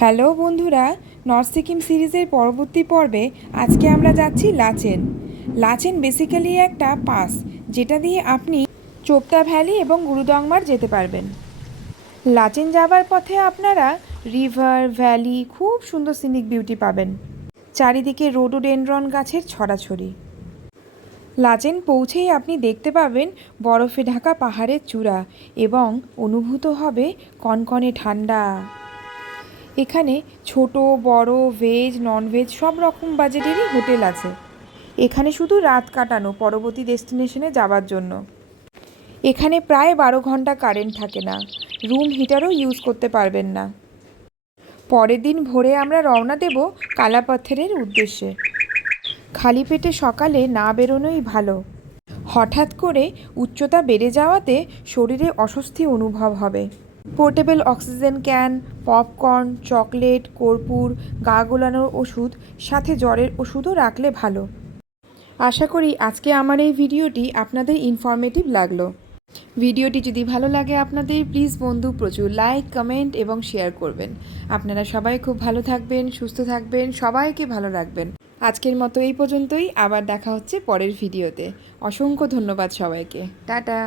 Hello বন্ধুরা, north Sikkim সিরিজের পরবর্তী পর্বে আজকে আমরা যাচ্ছি লাচেন। লাচেন বেসিক্যালি একটা পাস, যেটা দিয়ে আপনি চোপতা ভ্যালি এবং গুরুদংমার যেতে পারবেন। লাচেন যাবার পথে আপনারা রিভার, ভ্যালি, খুব সুন্দর সিনিক বিউটি পাবেন। চারিদিকে রোডোডেনড্রন গাছের ছড়াছড়ি। লাচেন পৌঁছেই আপনি দেখতে পাবেন বরফে ঢাকা পাহাড়ের চূড়া এবং অনুভূত হবে কনকনে ঠান্ডা। এখানে ছোট বড় ভেজ ননভেজ সব রকম বাজেটেরই হোটেল আছে। এখানে শুধু রাত কাটানো, পরবর্তী ডেস্টিনেশনে যাবার জন্য। এখানে প্রায় 12 ঘন্টা কারেন্ট থাকে না, রুম হিটারও ইউজ করতে পারবেন না। পরের দিন ভোরে আমরা রওনা দেব কালাপাথরের উদ্দেশ্যে। খালি পেটে সকালে না বেরোনোই ভালো। হঠাৎ করে উচ্চতা বেড়ে যাওয়াতে শরীরে অস্বস্তি অনুভব হবে। Portable oxygen can, popcorn, chocolate, কর্পূর, গা গোলানোর ওষুধ, সাথে জ্বরের ওষুধও রাখলে ভালো। আশা করি আজকে আমার এই ভিডিওটি আপনাদের ইনফরমেটিভ লাগলো। ভিডিওটি যদি ভালো লাগে আপনাদের, প্লিজ বন্ধু প্রচুর লাইক, কমেন্ট এবং শেয়ার করবেন। আপনারা সবাই খুব ভালো থাকবেন, সুস্থ থাকবেন, সবাইকে ভালো রাখবেন। আজকের মতো এই পর্যন্তই, আবার দেখা হচ্ছে পরের ভিডিওতে। অসংখ্য ধন্যবাদ সবাইকে। টাটা।